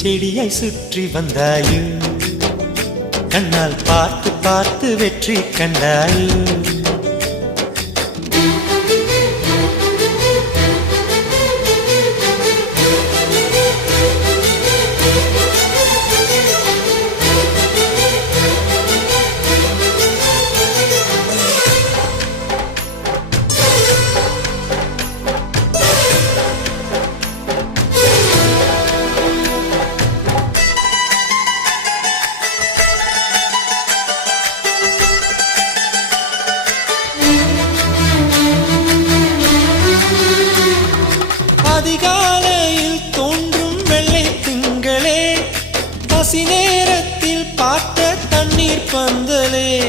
செடியாய் சுற்றி வந்தாயோ, கண்ணால் பார்த்து பார்த்து வெற்றி கண்டாயோ. அதிகாலையில் தோன்றும் வெள்ளை திங்களே, பசி நேரத்தில் பார்த்த தண்ணீர் பந்து